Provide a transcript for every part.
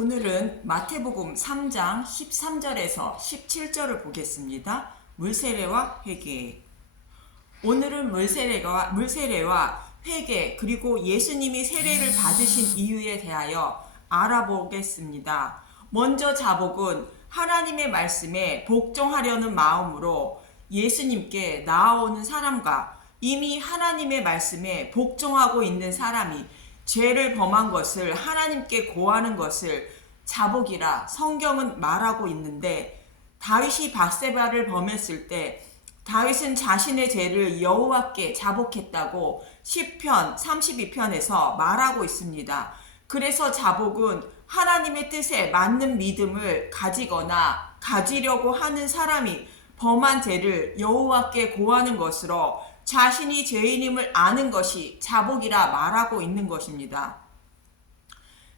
오늘은 마태복음 3장 13절에서 17절을 보겠습니다. 물세례와 회개. 오늘은 물세례와 회개 그리고 예수님이 세례를 받으신 이유에 대하여 알아보겠습니다. 먼저 자복은 하나님의 말씀에 복종하려는 마음으로 예수님께 나아오는 사람과 이미 하나님의 말씀에 복종하고 있는 사람이 죄를 범한 것을 하나님께 고하는 것을 자복이라 성경은 말하고 있는데, 다윗이 밧세바를 범했을 때 다윗은 자신의 죄를 여호와께 자복했다고 시편 32편에서 말하고 있습니다. 그래서 자복은 하나님의 뜻에 맞는 믿음을 가지거나 가지려고 하는 사람이 범한 죄를 여호와께 고하는 것으로 자신이 죄인임을 아는 것이 자복이라 말하고 있는 것입니다.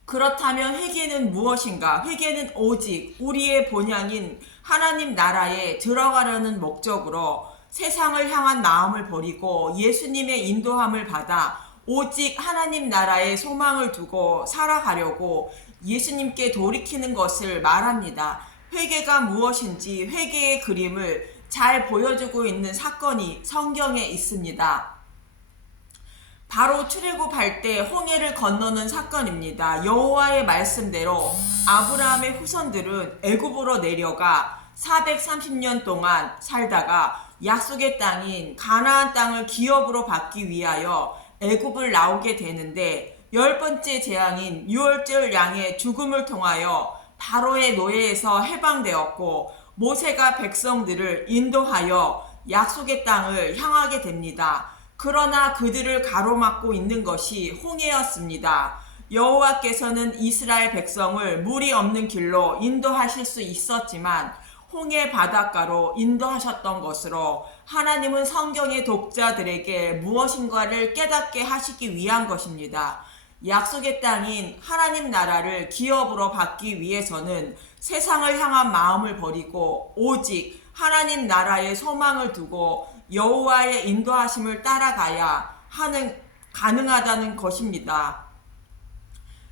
그렇다면 회개는 무엇인가? 회개는 오직 우리의 본향인 하나님 나라에 들어가려는 목적으로 세상을 향한 마음을 버리고 예수님의 인도함을 받아 오직 하나님 나라에 소망을 두고 살아가려고 예수님께 돌이키는 것을 말합니다. 회개가 무엇인지 회개의 그림을 잘 보여주고 있는 사건이 성경에 있습니다. 바로 출애굽할 때 홍해를 건너는 사건입니다. 여호와의 말씀대로 아브라함의 후손들은 애굽으로 내려가 430년 동안 살다가 약속의 땅인 가나안 땅을 기업으로 받기 위하여 애굽을 나오게 되는데, 10번째 재앙인 유월절 양의 죽음을 통하여 바로의 노예에서 해방되었고 모세가 백성들을 인도하여 약속의 땅을 향하게 됩니다. 그러나 그들을 가로막고 있는 것이 홍해였습니다. 여호와께서는 이스라엘 백성을 물이 없는 길로 인도하실 수 있었지만 홍해 바닷가로 인도하셨던 것으로 하나님은 성경의 독자들에게 무엇인가를 깨닫게 하시기 위한 것입니다. 약속의 땅인 하나님 나라를 기업으로 받기 위해서는 세상을 향한 마음을 버리고 오직 하나님 나라에 소망을 두고 여호와의 인도하심을 따라가야 가능하다는 것입니다.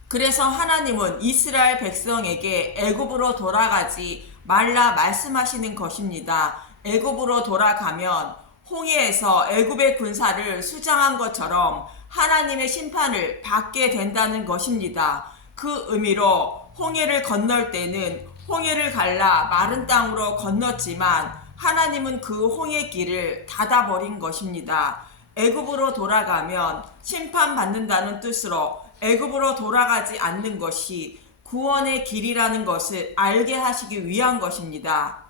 그래서 하나님은 이스라엘 백성에게 애굽으로 돌아가지 말라 말씀하시는 것입니다. 애굽으로 돌아가면 홍해에서 애굽의 군사를 수장한 것처럼 하나님의 심판을 받게 된다는 것입니다. 그 의미로 홍해를 건널 때는 홍해를 갈라 마른 땅으로 건넜지만 하나님은 그 홍해 길을 닫아버린 것입니다. 애굽으로 돌아가면 심판받는다는 뜻으로 애굽으로 돌아가지 않는 것이 구원의 길이라는 것을 알게 하시기 위한 것입니다.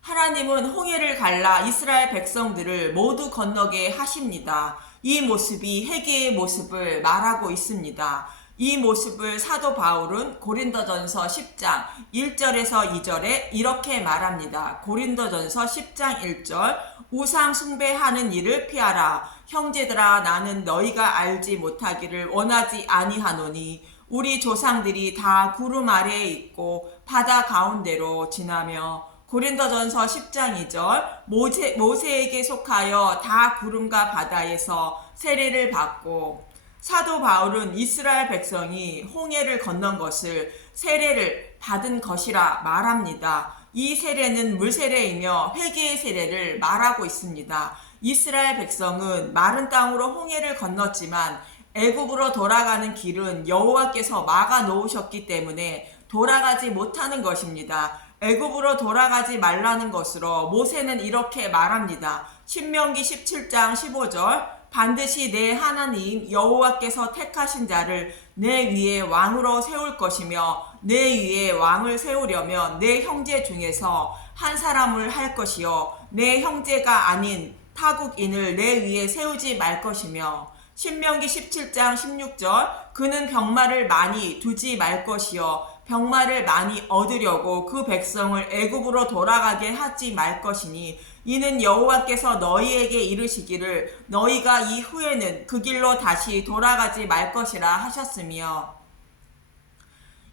하나님은 홍해를 갈라 이스라엘 백성들을 모두 건너게 하십니다. 이 모습이 회개의 모습을 말하고 있습니다. 이 모습을 사도 바울은 고린도전서 10장 1절에서 2절에 이렇게 말합니다. 고린도전서 10장 1절, 우상 숭배하는 일을 피하라. 형제들아, 나는 너희가 알지 못하기를 원하지 아니하노니 우리 조상들이 다 구름 아래에 있고 바다 가운데로 지나며. 고린도전서 10장 2절, 모세에게 속하여 다 구름과 바다에서 세례를 받고. 사도 바울은 이스라엘 백성이 홍해를 건넌 것을 세례를 받은 것이라 말합니다. 이 세례는 물세례이며 회개의 세례를 말하고 있습니다. 이스라엘 백성은 마른 땅으로 홍해를 건넜지만 애굽으로 돌아가는 길은 여호와께서 막아 놓으셨기 때문에 돌아가지 못하는 것입니다. 애굽으로 돌아가지 말라는 것으로 모세는 이렇게 말합니다. 신명기 17장 15절, 반드시 내 하나님 여호와께서 택하신 자를 내 위에 왕으로 세울 것이며 내 위에 왕을 세우려면 내 형제 중에서 한 사람을 할 것이요 내 형제가 아닌 타국인을 내 위에 세우지 말 것이며. 신명기 17장 16절, 그는 병마를 많이 두지 말 것이요 병마를 많이 얻으려고 그 백성을 애굽으로 돌아가게 하지 말 것이니 이는 여호와께서 너희에게 이르시기를 너희가 이후에는 그 길로 다시 돌아가지 말 것이라 하셨으며.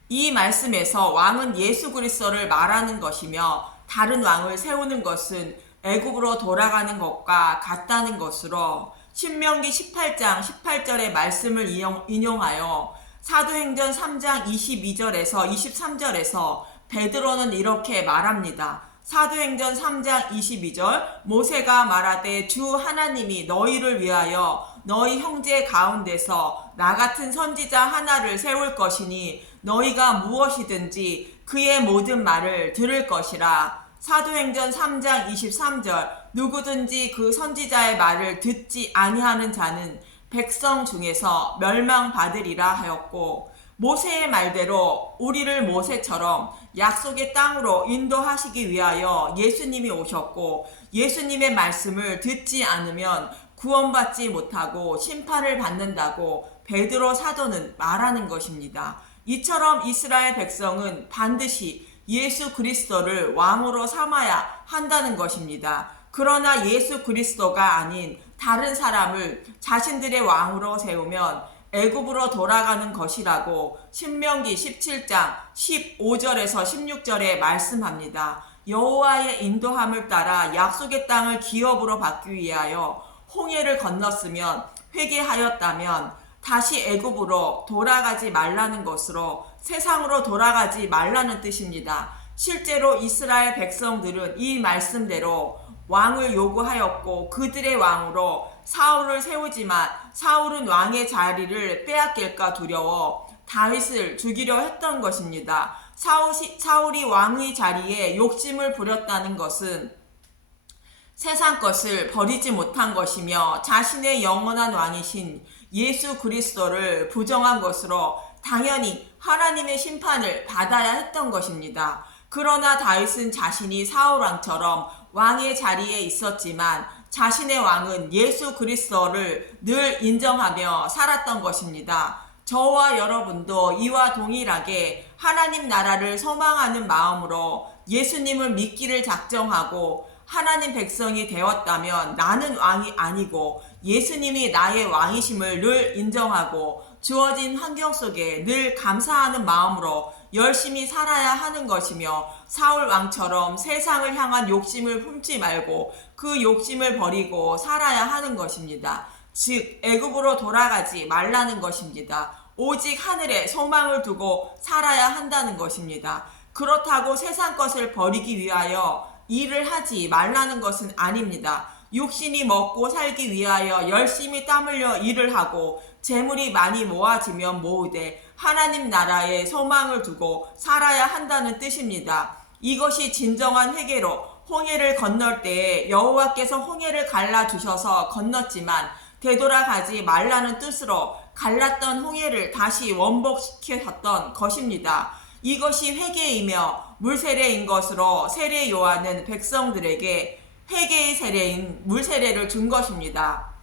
이 말씀에서 왕은 예수 그리스도를 말하는 것이며 다른 왕을 세우는 것은 애굽으로 돌아가는 것과 같다는 것으로 신명기 18장 18절의 말씀을 인용하여 사도행전 3장 22절에서 23절에서 베드로는 이렇게 말합니다. 사도행전 3장 22절 모세가 말하되 주 하나님이 너희를 위하여 너희 형제 가운데서 나 같은 선지자 하나를 세울 것이니 너희가 무엇이든지 그의 모든 말을 들을 것이라. 사도행전 3장 23절 누구든지 그 선지자의 말을 듣지 아니하는 자는 백성 중에서 멸망받으리라 하였고, 모세의 말대로 우리를 모세처럼 약속의 땅으로 인도하시기 위하여 예수님이 오셨고, 예수님의 말씀을 듣지 않으면 구원받지 못하고 심판을 받는다고 베드로 사도는 말하는 것입니다. 이처럼 이스라엘 백성은 반드시 예수 그리스도를 왕으로 삼아야 한다는 것입니다. 그러나 예수 그리스도가 아닌 다른 사람을 자신들의 왕으로 세우면 애굽으로 돌아가는 것이라고 신명기 17장 15절에서 16절에 말씀합니다. 여호와의 인도함을 따라 약속의 땅을 기업으로 받기 위하여 홍해를 건넜으면 회개하였다면 다시 애굽으로 돌아가지 말라는 것으로 세상으로 돌아가지 말라는 뜻입니다. 실제로 이스라엘 백성들은 이 말씀대로 왕을 요구하였고 그들의 왕으로 사울을 세우지만 사울은 왕의 자리를 빼앗길까 두려워 다윗을 죽이려 했던 것입니다. 사울이 왕의 자리에 욕심을 부렸다는 것은 세상 것을 버리지 못한 것이며 자신의 영원한 왕이신 예수 그리스도를 부정한 것으로 당연히 하나님의 심판을 받아야 했던 것입니다. 그러나 다윗은 자신이 사울 왕처럼 왕의 자리에 있었지만 자신의 왕은 예수 그리스도를 늘 인정하며 살았던 것입니다. 저와 여러분도 이와 동일하게 하나님 나라를 소망하는 마음으로 예수님을 믿기를 작정하고 하나님 백성이 되었다면 나는 왕이 아니고 예수님이 나의 왕이심을 늘 인정하고 주어진 환경 속에 늘 감사하는 마음으로 열심히 살아야 하는 것이며 사울 왕처럼 세상을 향한 욕심을 품지 말고 그 욕심을 버리고 살아야 하는 것입니다. 즉 애굽으로 돌아가지 말라는 것입니다. 오직 하늘에 소망을 두고 살아야 한다는 것입니다. 그렇다고 세상 것을 버리기 위하여 일을 하지 말라는 것은 아닙니다. 육신이 먹고 살기 위하여 열심히 땀 흘려 일을 하고 재물이 많이 모아지면 모으되 하나님 나라에 소망을 두고 살아야 한다는 뜻입니다. 이것이 진정한 회개로 홍해를 건널 때에 여호와께서 홍해를 갈라주셔서 건넜지만 되돌아가지 말라는 뜻으로 갈랐던 홍해를 다시 원복시켰던 것입니다. 이것이 회개이며 물세례인 것으로 세례 요한은 백성들에게 회개의 세례인 물세례를 준 것입니다.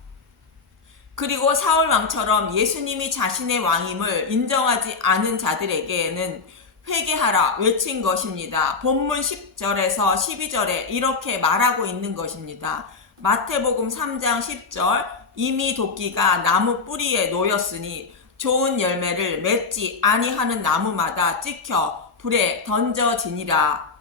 그리고 사울 왕처럼 예수님이 자신의 왕임을 인정하지 않은 자들에게는 회개하라 외친 것입니다. 본문 10절에서 12절에 이렇게 말하고 있는 것입니다. 마태복음 3장 10절 이미 도끼가 나무 뿌리에 놓였으니 좋은 열매를 맺지 아니하는 나무마다 찍혀 불에 던져지리라.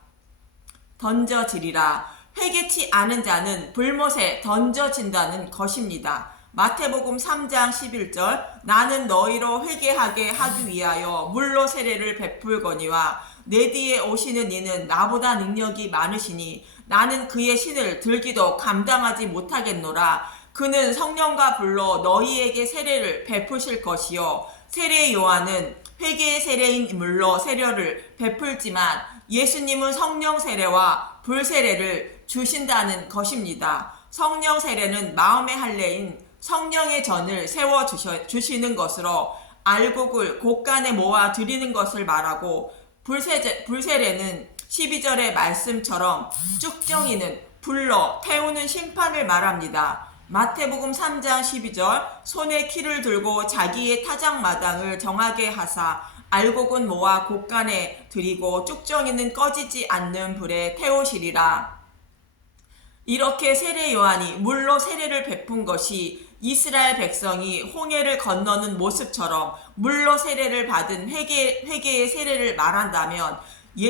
회개치 않은 자는 불못에 던져진다는 것입니다. 마태복음 3장 11절 나는 너희로 회개하게 하기 위하여 물로 세례를 베풀거니와 내 뒤에 오시는 이는 나보다 능력이 많으시니 나는 그의 신을 들기도 감당하지 못하겠노라. 그는 성령과 불로 너희에게 세례를 베푸실 것이요 세례 요한은 회개의 세례인 물로 세례를 베풀지만 예수님은 성령 세례와 불 세례를 주신다는 것입니다. 성령 세례는 마음의 할례인 성령의 전을 세워 주시는 것으로 알곡을 곳간에 모아 드리는 것을 말하고 불세례는 12절의 말씀처럼 쭉정이는 불러 태우는 심판을 말합니다. 마태복음 3장 12절 손에 키를 들고 자기의 타작마당을 정하게 하사 알곡은 모아 곳간에 드리고 쭉정이는 꺼지지 않는 불에 태우시리라. 이렇게 세례 요한이 물로 세례를 베푼 것이 이스라엘 백성이 홍해를 건너는 모습처럼 물로 세례를 받은 회개의 세례를 말한다면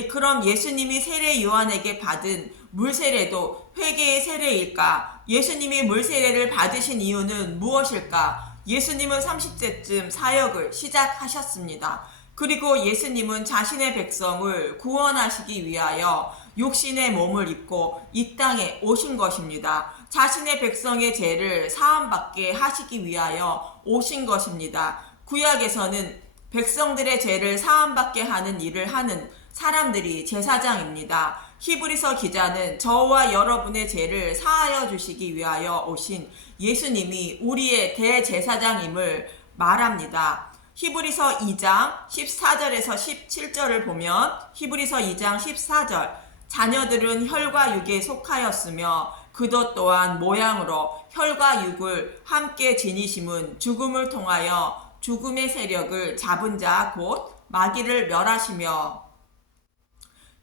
그럼 예수님이 세례 요한에게 받은 물세례도 회개의 세례일까? 예수님이 물세례를 받으신 이유는 무엇일까? 예수님은 30세쯤 사역을 시작하셨습니다. 그리고 예수님은 자신의 백성을 구원하시기 위하여 육신의 몸을 입고 이 땅에 오신 것입니다. 자신의 백성의 죄를 사함받게 하시기 위하여 오신 것입니다. 구약에서는 백성들의 죄를 사함받게 하는 일을 하는 사람들이 제사장입니다. 히브리서 기자는 저와 여러분의 죄를 사하여 주시기 위하여 오신 예수님이 우리의 대제사장임을 말합니다. 히브리서 2장 14절에서 17절을 보면 히브리서 2장 14절 자녀들은 혈과 육에 속하였으며 그도 또한 모양으로 혈과 육을 함께 지니심은 죽음을 통하여 죽음의 세력을 잡은 자 곧 마귀를 멸하시며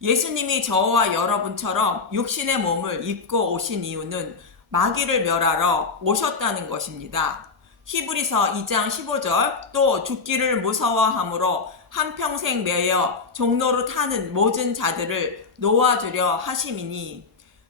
예수님이 저와 여러분처럼 육신의 몸을 입고 오신 이유는 마귀를 멸하러 오셨다는 것입니다. 히브리서 2장 15절 또 죽기를 무서워함으로 한평생 매여 종로로 타는 모든 자들을 놓아주려 하심이니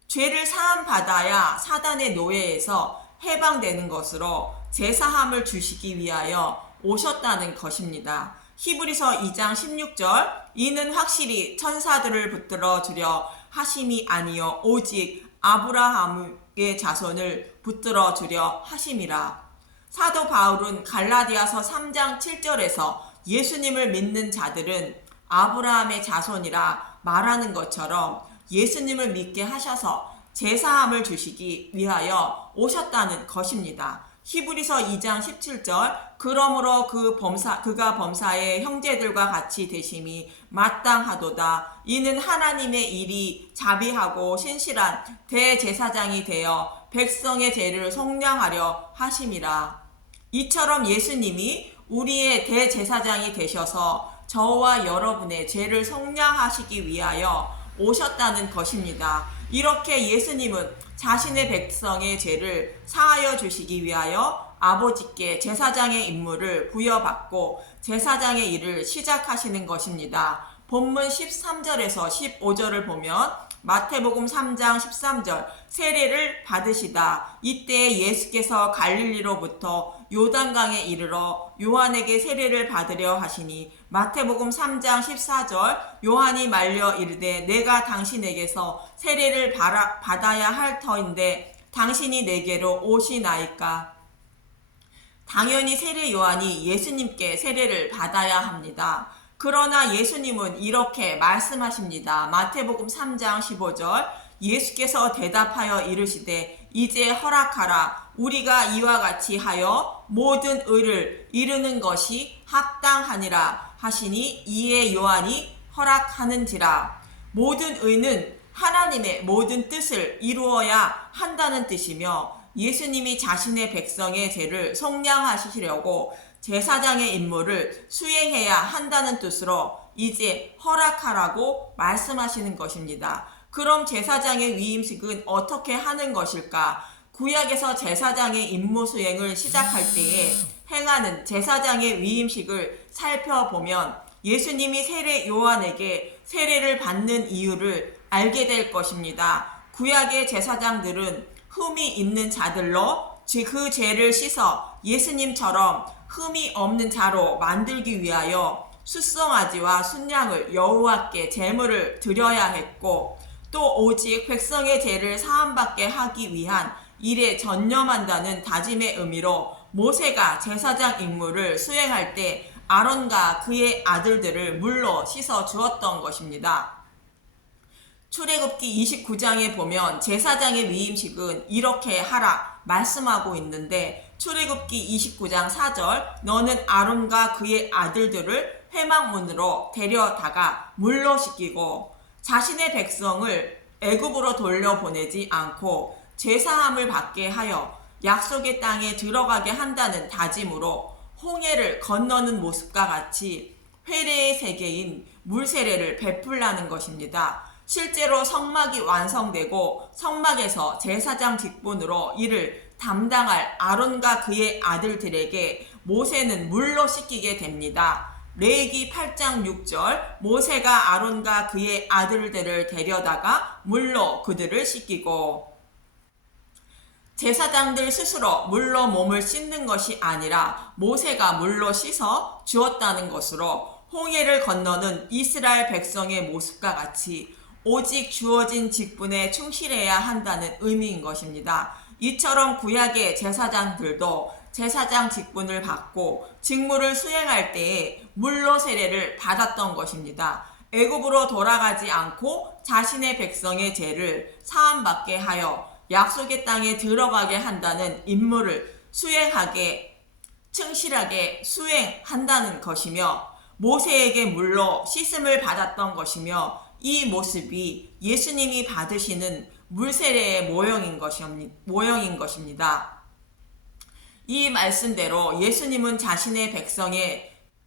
죄를 사함받아야 사단의 노예에서 해방되는 것으로 제사함을 주시기 위하여 오셨다는 것입니다. 히브리서 2장 16절 이는 확실히 천사들을 붙들어 주려 하심이 아니요 오직 아브라함의 자손을 붙들어 주려 하심이라. 사도 바울은 갈라디아서 3장 7절에서 예수님을 믿는 자들은 아브라함의 자손이라 말하는 것처럼 예수님을 믿게 하셔서 제사함을 주시기 위하여 오셨다는 것입니다. 히브리서 2장 17절 그러므로 그가 범사의 형제들과 같이 되심이 마땅하도다. 이는 하나님의 일이 자비하고 신실한 대제사장이 되어 백성의 죄를 속량하려 하심이라. 이처럼 예수님이 우리의 대제사장이 되셔서 저와 여러분의 죄를 속량하시기 위하여 오셨다는 것입니다. 이렇게 예수님은 자신의 백성의 죄를 사하여 주시기 위하여 아버지께 제사장의 임무를 부여받고 제사장의 일을 시작하시는 것입니다. 본문 13절에서 15절을 보면 마태복음 3장 13절 세례를 받으시다. 이때 예수께서 갈릴리로부터 요단강에 이르러 요한에게 세례를 받으려 하시니 마태복음 3장 14절 요한이 말려 이르되 내가 당신에게서 세례를 받아야 할 터인데 당신이 내게로 오시나이까. 당연히 세례 요한이 예수님께 세례를 받아야 합니다. 그러나 예수님은 이렇게 말씀하십니다. 마태복음 3장 15절 예수께서 대답하여 이르시되 이제 허락하라. 우리가 이와 같이 하여 모든 의를 이루는 것이 합당하니라 하시니 이에 요한이 허락하는지라. 모든 의는 하나님의 모든 뜻을 이루어야 한다는 뜻이며 예수님이 자신의 백성의 죄를 속량하시려고 제사장의 임무를 수행해야 한다는 뜻으로 이제 허락하라고 말씀하시는 것입니다. 그럼 제사장의 위임식은 어떻게 하는 것일까? 구약에서 제사장의 임무 수행을 시작할 때에 행하는 제사장의 위임식을 살펴보면 예수님이 세례 요한에게 세례를 받는 이유를 알게 될 것입니다. 구약의 제사장들은 흠이 있는 자들로 그 죄를 씻어 예수님처럼 흠이 없는 자로 만들기 위하여 숫송아지와 순양을 여호와께 제물을 드려야 했고 또 오직 백성의 죄를 사함받게 하기 위한 일에 전념한다는 다짐의 의미로 모세가 제사장 임무를 수행할 때 아론과 그의 아들들을 물로 씻어 주었던 것입니다. 출애굽기 29장에 보면 제사장의 위임식은 이렇게 하라 말씀하고 있는데 출애굽기 29장 4절 너는 아론과 그의 아들들을 회막문으로 데려다가 물로 씻기고 자신의 백성을 애굽으로 돌려보내지 않고 제사함을 받게 하여 약속의 땅에 들어가게 한다는 다짐으로 홍해를 건너는 모습과 같이 회례의 세계인 물세례를 베풀라는 것입니다. 실제로 성막이 완성되고 성막에서 제사장 직분으로 이를 담당할 아론과 그의 아들들에게 모세는 물로 씻기게 됩니다. 레위기 8장 6절 모세가 아론과 그의 아들들을 데려다가 물로 그들을 씻기고 제사장들 스스로 물로 몸을 씻는 것이 아니라 모세가 물로 씻어 주었다는 것으로 홍해를 건너는 이스라엘 백성의 모습과 같이 오직 주어진 직분에 충실해야 한다는 의미인 것입니다. 이처럼 구약의 제사장들도 제사장 직분을 받고 직무를 수행할 때에 물로 세례를 받았던 것입니다. 애굽으로 돌아가지 않고 자신의 백성의 죄를 사함받게 하여 약속의 땅에 들어가게 한다는 임무를 충실하게 수행한다는 것이며 모세에게 물로 씻음을 받았던 것이며 이 모습이 예수님이 받으시는 물세례의 모형인 것입니다. 이 말씀대로 예수님은 자신의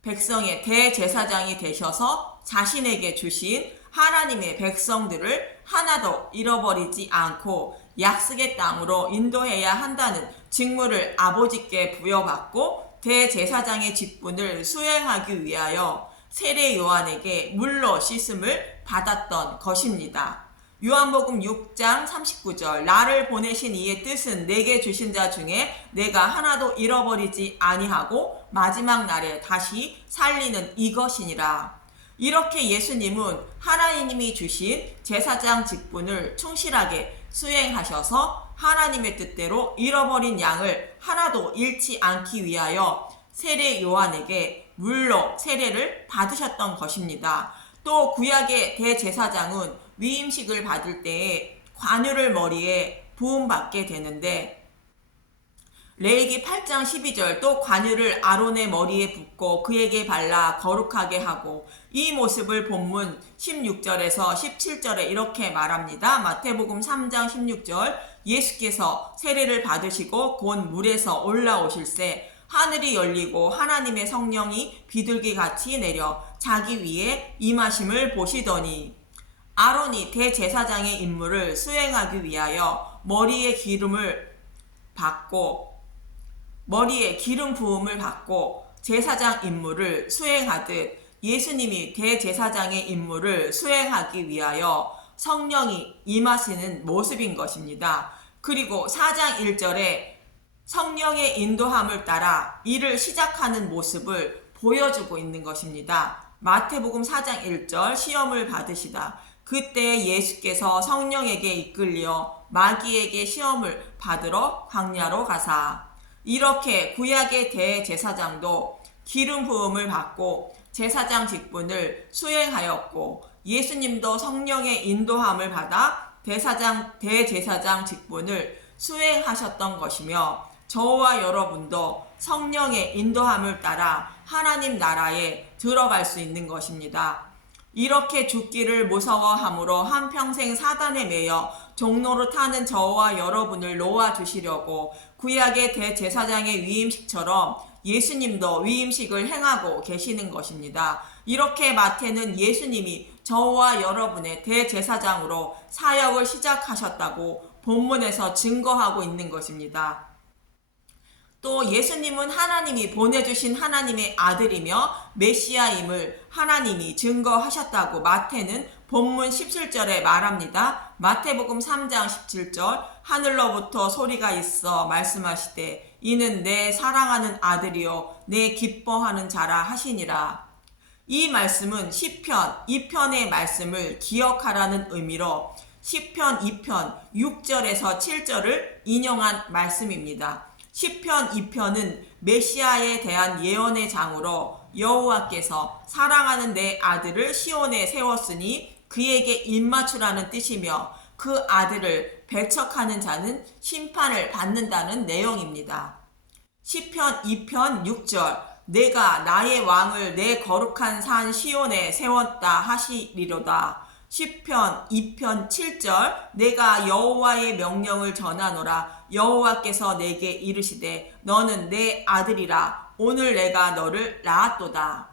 백성의 대제사장이 되셔서 자신에게 주신 하나님의 백성들을 하나도 잃어버리지 않고 약속의 땅으로 인도해야 한다는 직무를 아버지께 부여받고 대제사장의 직분을 수행하기 위하여 세례 요한에게 물로 씻음을 받았던 것입니다. 요한복음 6장 39절 나를 보내신 이의 뜻은 내게 주신 자 중에 내가 하나도 잃어버리지 아니하고 마지막 날에 다시 살리는 이것이니라. 이렇게 예수님은 하나님이 주신 제사장 직분을 충실하게 수행하셔서 하나님의 뜻대로 잃어버린 양을 하나도 잃지 않기 위하여 세례 요한에게 물로 세례를 받으셨던 것입니다. 또 구약의 대제사장은 위임식을 받을 때에 관유를 머리에 부음받게 되는데 레위기 8장 12절 또 관유를 아론의 머리에 붓고 그에게 발라 거룩하게 하고 이 모습을 본문 16절에서 17절에 이렇게 말합니다. 마태복음 3장 16절 예수께서 세례를 받으시고 곧 물에서 올라오실새 하늘이 열리고 하나님의 성령이 비둘기같이 내려 자기 위에 임하심을 보시더니 아론이 대제사장의 임무를 수행하기 위하여 머리에 기름 부음을 받고 제사장 임무를 수행하듯 예수님이 대제사장의 임무를 수행하기 위하여 성령이 임하시는 모습인 것입니다. 그리고 4장 1절에 성령의 인도함을 따라 일을 시작하는 모습을 보여주고 있는 것입니다. 마태복음 4장 1절 시험을 받으시다. 그때 예수께서 성령에게 이끌려 마귀에게 시험을 받으러 광야로 가사. 이렇게 구약의 대제사장도 기름 부음을 받고 제사장 직분을 수행하였고 예수님도 성령의 인도함을 받아 대제사장 직분을 수행하셨던 것이며 저와 여러분도 성령의 인도함을 따라 하나님 나라에 들어갈 수 있는 것입니다. 이렇게 죽기를 무서워함으로 한평생 사단에 매여 종로를 타는 저와 여러분을 놓아주시려고 구약의 대제사장의 위임식처럼 예수님도 위임식을 행하고 계시는 것입니다. 이렇게 마태는 예수님이 저와 여러분의 대제사장으로 사역을 시작하셨다고 본문에서 증거하고 있는 것입니다. 또 예수님은 하나님이 보내주신 하나님의 아들이며 메시아임을 하나님이 증거하셨다고 마태는 본문 17절에 말합니다. 마태복음 3장 17절 하늘로부터 소리가 있어 말씀하시되 이는 내 사랑하는 아들이요 내 기뻐하는 자라 하시니라. 이 말씀은 시편 2편의 말씀을 기억하라는 의미로 시편 2편 6절에서 7절을 인용한 말씀입니다. 시편 2편은 메시아에 대한 예언의 장으로 여호와께서 사랑하는 내 아들을 시온에 세웠으니 그에게 입맞추라는 뜻이며 그 아들을 배척하는 자는 심판을 받는다는 내용입니다. 시편 2편 6절 내가 나의 왕을 내 거룩한 산 시온에 세웠다 하시리로다. 시편 2편 7절 내가 여호와의 명령을 전하노라. 여호와께서 내게 이르시되 너는 내 아들이라. 오늘 내가 너를 낳았도다.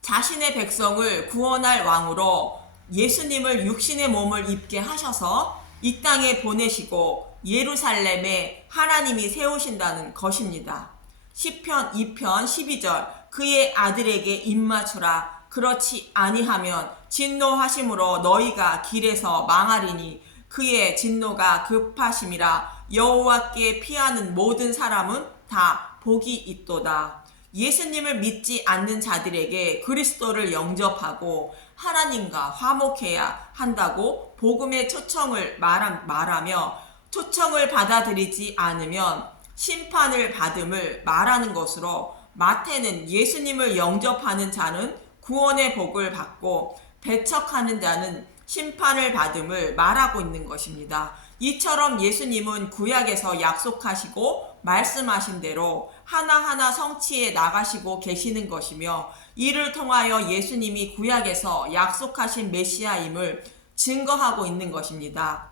자신의 백성을 구원할 왕으로 예수님을 육신의 몸을 입게 하셔서 이 땅에 보내시고 예루살렘에 하나님이 세우신다는 것입니다. 시편 2편 12절 그의 아들에게 입맞추라. 그렇지 아니하면 진노하심으로 너희가 길에서 망하리니 그의 진노가 급하심이라 여호와께 피하는 모든 사람은 다 복이 있도다. 예수님을 믿지 않는 자들에게 그리스도를 영접하고 하나님과 화목해야 한다고 복음의 초청을 말하며 초청을 받아들이지 않으면 심판을 받음을 말하는 것으로 마태는 예수님을 영접하는 자는 구원의 복을 받고 배척하는 자는 심판을 받음을 말하고 있는 것입니다. 이처럼 예수님은 구약에서 약속하시고 말씀하신 대로 하나하나 성취해 나가시고 계시는 것이며 이를 통하여 예수님이 구약에서 약속하신 메시아임을 증거하고 있는 것입니다.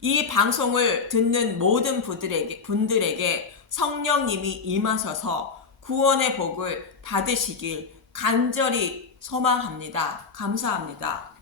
이 방송을 듣는 모든 분들에게 성령님이 임하셔서 구원의 복을 받으시길 간절히 소망합니다. 감사합니다.